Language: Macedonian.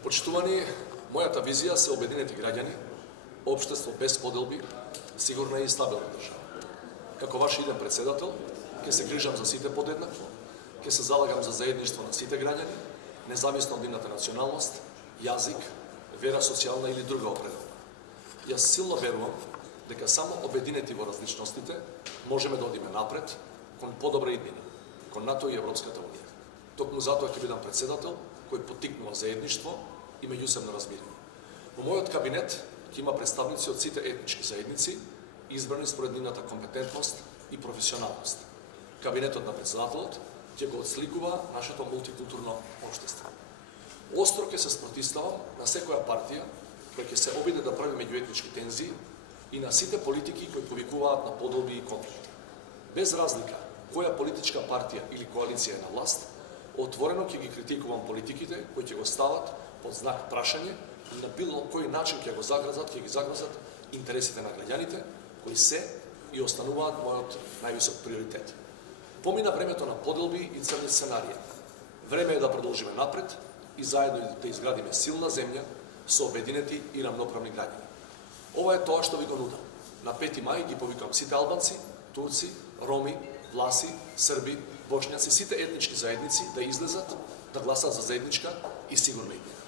Почитувани, мојата визија се обединети граѓани, општество без поделби, сигурна и стабилна држава. Како ваш иден председател, ќе се грижам за сите подеднакво, ќе се залагам за заедништво на сите граѓани, независно од нивната националност, јазик, вера, социјална или друга определба. Јас силно верувам дека само обединети во различностите можеме да одиме напред кон подобра иднина, кон НАТО и Европската унија. Токму затоа ќе бидам председател кој поттикнува заедништво и меѓусебно разбирање. Во мојот кабинет ќе има представници од сите етнички заедници, избрани според нивната компетентност и професионалност. Кабинетот на председателот ќе го отсликува нашето мултикултурно општество. Остро ќе се спротивставам на секоја партија која ќе се обиде да прави меѓуетнички тензии и на сите политики кои повикуваат на подолби и конфликти. Без разлика која политичка партија или коалиција е на власт, отворено ќе ги критикувам политиките кои ќе го стават под знак прашање и на било кој начин ќе ги загрозат интересите на граѓаните, кои се и остануваат мојот највисок приоритет. Помина времето на поделби и црни сценарија. Време е да продолжиме напред и заедно да изградиме силна земја со обединети и рамноправни граѓани. Ова е тоа што ви го нудам. На 5 мај ги повикам сите албанци, турци, роми, власи, срби, бошњаци, сите етнички заедници да излезат, да гласат за заедничка и сигурна иднина.